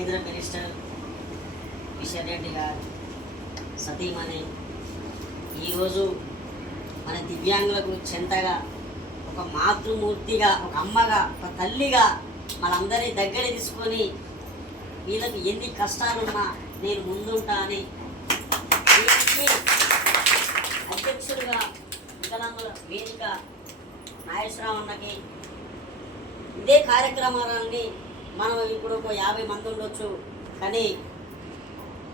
కేంద్ర మినిస్టర్ కిషన్ రెడ్డి గారు సతీమణి ఈరోజు మన దివ్యాంగులకు చెంతగా ఒక మాతృమూర్తిగా, ఒక అమ్మగా, ఒక తల్లిగా మనందరినీ దగ్గర తీసుకొని వీళ్ళకి ఎన్ని కష్టాలున్నా నేను ముందుంటా అని అధ్యక్షుడిగా వికలాంగుల వేదిక నాగేశ్వరరావు ఇదే కార్యక్రమాలని మనం ఇప్పుడు ఒక 50 మంది ఉండొచ్చు, కానీ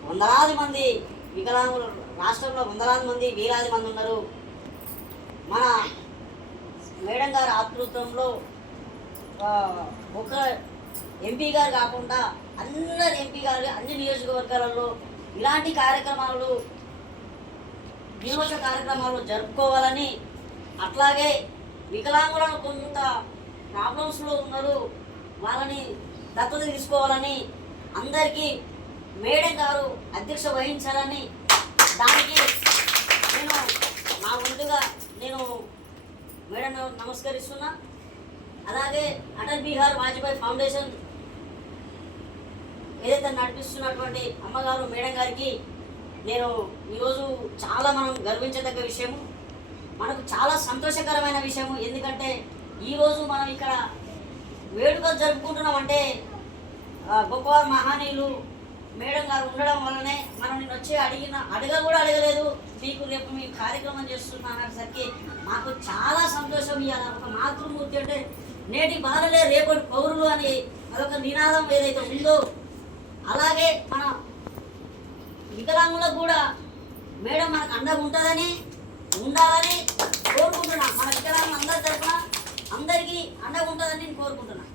వందలాది మంది వికలాంగులు రాష్ట్రంలో వందలాది మంది, వేలాది మంది ఉన్నారు. మన మేడం గారి ఆతృత్వంలో ఒక ఎంపీ గారు కాకుండా అందరు ఎంపీ గారు అన్ని నియోజకవర్గాలలో ఇలాంటి కార్యక్రమాలు, వినోద కార్యక్రమాలు జరుపుకోవాలని, అట్లాగే వికలాంగులను కొంత ప్రాబ్లమ్స్లో ఉన్నారు వాళ్ళని దత్తత తీసుకోవాలని, అందరికీ మేడం గారు అధ్యక్ష వహించాలని, దానికి నేను నా ముందుగా నేను మేడం నమస్కరిస్తున్నా. అలాగే అటల్ బిహారీ వాజ్పేయి ఫౌండేషన్ ఏదైతే నడిపిస్తున్నటువంటి అమ్మగారు మేడం గారికి నేను ఈరోజు చాలా మనం గర్వించదగ్గ విషయము, మనకు చాలా సంతోషకరమైన విషయము. ఎందుకంటే ఈరోజు మనం ఇక్కడ వేడుకలు జరుపుకుంటున్నామంటే గొప్పవారు మహానీయులు మేడం గారు ఉండడం వల్లనే. మనం నేను వచ్చి అడగలేదు, మీకు రేపు మీ కార్యక్రమం చేస్తున్నా అనేసరికి మాకు చాలా సంతోషం. ఇవ్వాలి ఒక మాతృమూర్తి అంటే నేటి బాలలే రేపటి పౌరులు అని అదొక నినాదం ఏదైతే ఉందో, అలాగే మన వికలాంగులకు కూడా మేడం మనకు అండగా ఉండాలని కోరుకుంటున్నా. మన వికలాంగులు అందరి తరఫున అందరికీ అండగా ఉంటుందని నేను కోరుకుంటున్నాను.